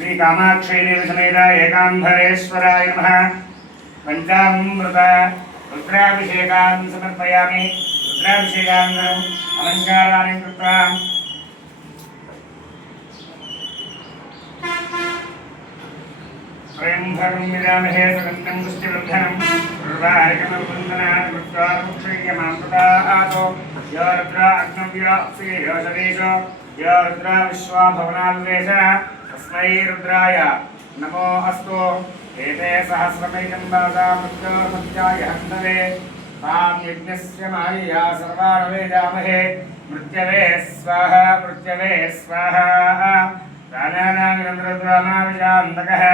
श्री कामाक्षी देवी समेत एकांबरेश्वराय नमः। पंचामृत रुद्राभिषेकान् समर्पयामि। रुद्राभिषेकानन्तरम् अलङ्काराणि कृत्वा प्रेमभरं विरामहे सुगन्धं पुष्टिवर्धनं रुद्रार्कमवन्दनात् कृत्वा मुक्षयमामृतातो यो रुद्रा अग्नव्याप्सि योषदेशो यो रुद्रा विश्वाभवनाद्वेष तस्मै रुद्राय नमो अस्तु। एते सहस्रमैकं वासा मृत्योर्मध्याय हन्तवे तां यज्ञस्य मायया सर्वान् वेदामहे। मृत्यवे स्वाहा मृत्यवे स्वाहा प्राणानामिन्द्रद्वामाविशान्तकः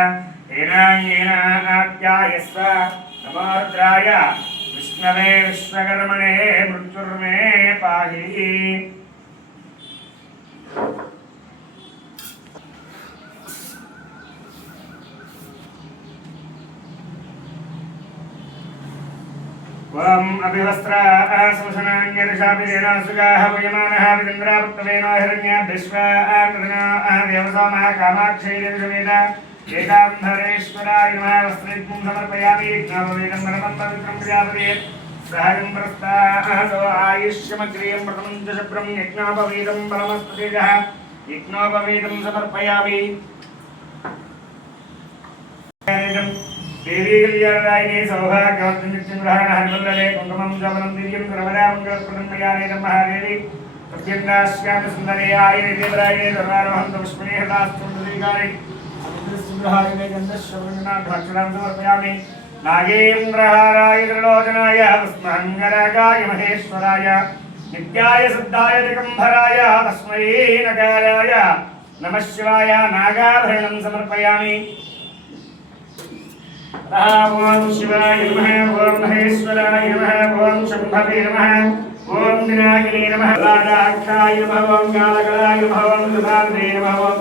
येन आप्यायस्व नमो रुद्राय विष्णवे विश्वकर्मणे मृत्युर्मे पाहि। ओम अभिवस्त्राः समशनान्यर्षाभिरेणासुगाः वयमानः विन्द्रावृत्तवेनो हिरण्याभिश्वाकृतनाः देवसोमः कामाक्षै देवीसमेत एकांबरेश्वराय नमः। वस्त्रयुग्मं समर्पयामि। यज्ञोपवीतं परमं पवित्रं प्रजापते सहजं प्रस्तासो आयुष्यमग्रियं प्रथमं च शुभ्रं यज्ञोपवीतं परमस्पतिजः यज्ञोपवीतं समर्पयामि। देवी कल्याणदायिनी सौभाग्यवत्यं हरिवल्लभे कुङ्कुमं चवनं दिव्यं सर्वदामङ्गलप्रदं मयानेदं महादेवी प्रत्यङ्गास्यामि सुन्दरे आयने देवरायने धर्मारोहं पुष्पणे हृदास्तं प्रतीकानि समुद्रसुग्रहाय गन्धश्रवणनाथाक्षरां समर्पयामि। नागेन्द्रहाराय त्रिलोचनाय पुष्पमङ्गरागाय महेश्वराय नित्याय शुद्धाय दिगम्बराय तस्मै नकाराय नमः शिवाय नागाभरणं समर्पयामि। ओम शिवाय नमः। ओम महेश्वराय नमः। ओम शंभवे नमः। ओम विनायके नमः। राजाक्षाय नमः। ओम कालकलाय नमः। ओम सुभावे नमः। ओम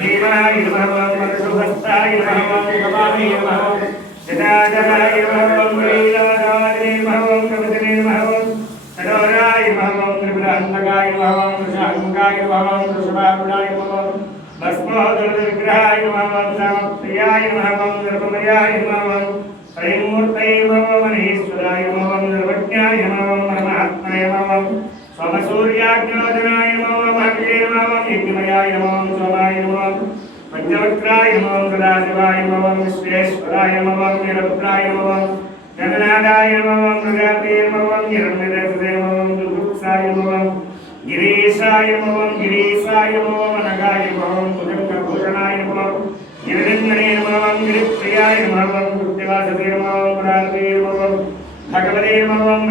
देवाय नमः। ओम सुभस्ताय नमः। ओम कपाले नमः। ओम जटाजटाय नमः। ओम लीलाराय नमः। ओम कवितने नमः। ओम सरोराय नमः। ओम त्रिपुरान्तकाय नमः। ओम शाहंगाय नमः। ओम वृषभारूढाय नमः। ओम भस्मोदरविग्रहाय नमः। ओम रामप्रियाय नमः। ओम निर्भयाय नमः। ओम त्रयमूर्तये नमः। ओम महेश्वराय नमः। ओम निर्वज्ञाय नमः। ओम परमात्मने नमः। ओम सोमसूर्याग्निलोचनाय नमः। ओम अग्ने नमः। ओम यज्ञमयाय नमः। ओम सोमाय नमः। ओम पंचवक्त्राय नमः। ओम सदाशिवाय नमः। ओम विश्वेश्वराय नमः। ओम निरपुत्राय नमः। ओम जगन्नाथाय नमः। ओम प्रजापते नमः। ओम हिरण्यगर्भे नमः। ओम दुर्गुप्साय नमः। ओम गिरीशाय नमः। ओम गिरीशाय नमः। ओम नगाय नमः। ओम भुजंगभूषणाय नमः। ओम गिरिनन्दने नमः। ओम गिरिप्रियाय नमः। ओम कृत्यवासते नमः। ओम पुराणते नमः। ओम भगवते नमः। ओम